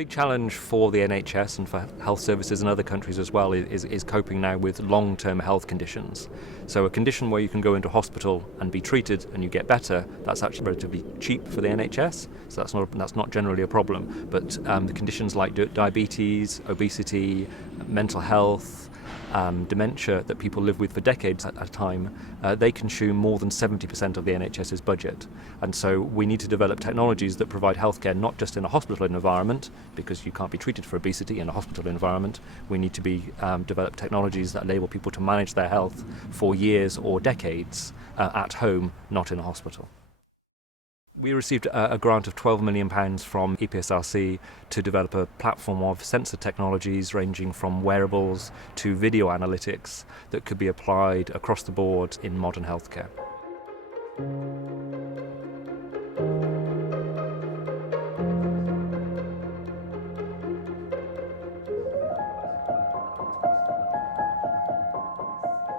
big challenge for the NHS and for health services in other countries as well is coping now with long-term health conditions. So a condition where you can go into hospital and be treated and you get better, that's actually relatively cheap for the NHS, so that's not generally a problem. But the conditions like diabetes, obesity, mental health, dementia that people live with for decades at a time, they consume more than 70% of the NHS's budget. And so we need to develop technologies that provide healthcare not just in a hospital environment, because you can't be treated for obesity in a hospital environment. We need to develop technologies that enable people to manage their health for years or decades at home, not in a hospital. We received a grant of £12 million from EPSRC to develop a platform of sensor technologies ranging from wearables to video analytics that could be applied across the board in modern healthcare.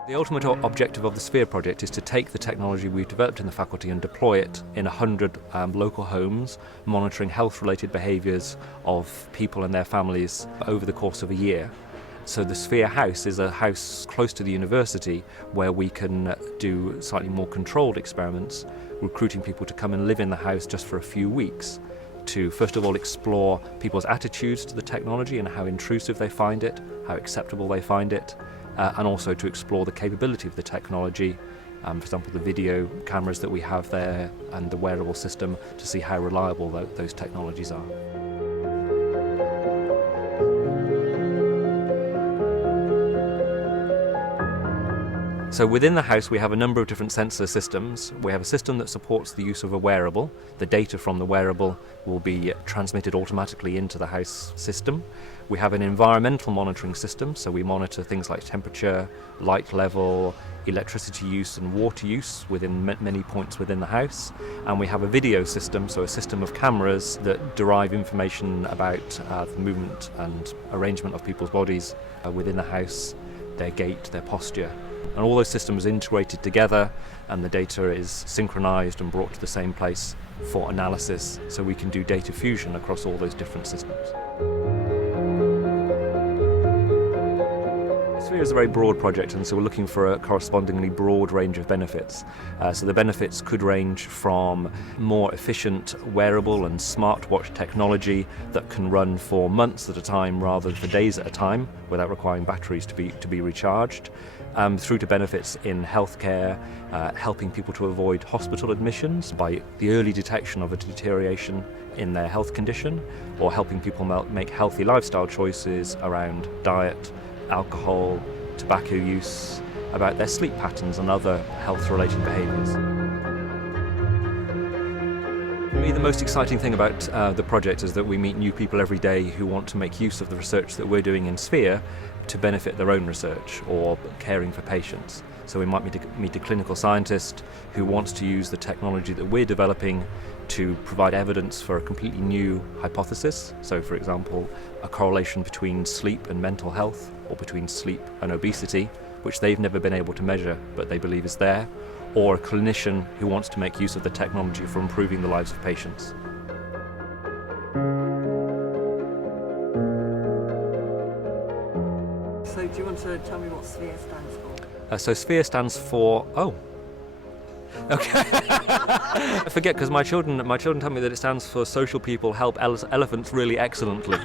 The ultimate objective of the Sphere project is to take the technology we've developed in the faculty and deploy it in 100 local homes, monitoring health-related behaviours of people and their families over the course of a year. So the Sphere House is a house close to the university where we can do slightly more controlled experiments, recruiting people to come and live in the house just for a few weeks to first of all explore people's attitudes to the technology and how intrusive they find it, how acceptable they find it, and also to explore the capability of the technology, for example the video cameras that we have there and the wearable system, to see how reliable those technologies are. So within the house we have a number of different sensor systems. We have a system that supports the use of a wearable. The data from the wearable will be transmitted automatically into the house system. We have an environmental monitoring system, so we monitor things like temperature, light level, electricity use and water use within many points within the house. And we have a video system, so a system of cameras that derive information about the movement and arrangement of people's bodies within the house, their gait, their posture. And all those systems are integrated together and the data is synchronized and brought to the same place for analysis, so we can do data fusion across all those different systems. Sphere is a very broad project, and so we're looking for a correspondingly broad range of benefits. So the benefits could range from more efficient wearable and smartwatch technology that can run for months at a time rather than for days at a time without requiring batteries to be recharged, through to benefits in healthcare, helping people to avoid hospital admissions by the early detection of a deterioration in their health condition, or helping people make healthy lifestyle choices around diet, alcohol, tobacco use, about their sleep patterns and other health-related behaviours. For me, the most exciting thing about the project is that we meet new people every day who want to make use of the research that we're doing in Sphere to benefit their own research or caring for patients. So we might meet a clinical scientist who wants to use the technology that we're developing to provide evidence for a completely new hypothesis. So for example, a correlation between sleep and mental health, or between sleep and obesity, which they've never been able to measure but they believe is there, or a clinician who wants to make use of the technology for improving the lives of patients. So do you want to tell me what SPHERE stands for? So SPHERE stands for, okay. I forget, because my children tell me that it stands for Social People Help Elephants Really Excellently.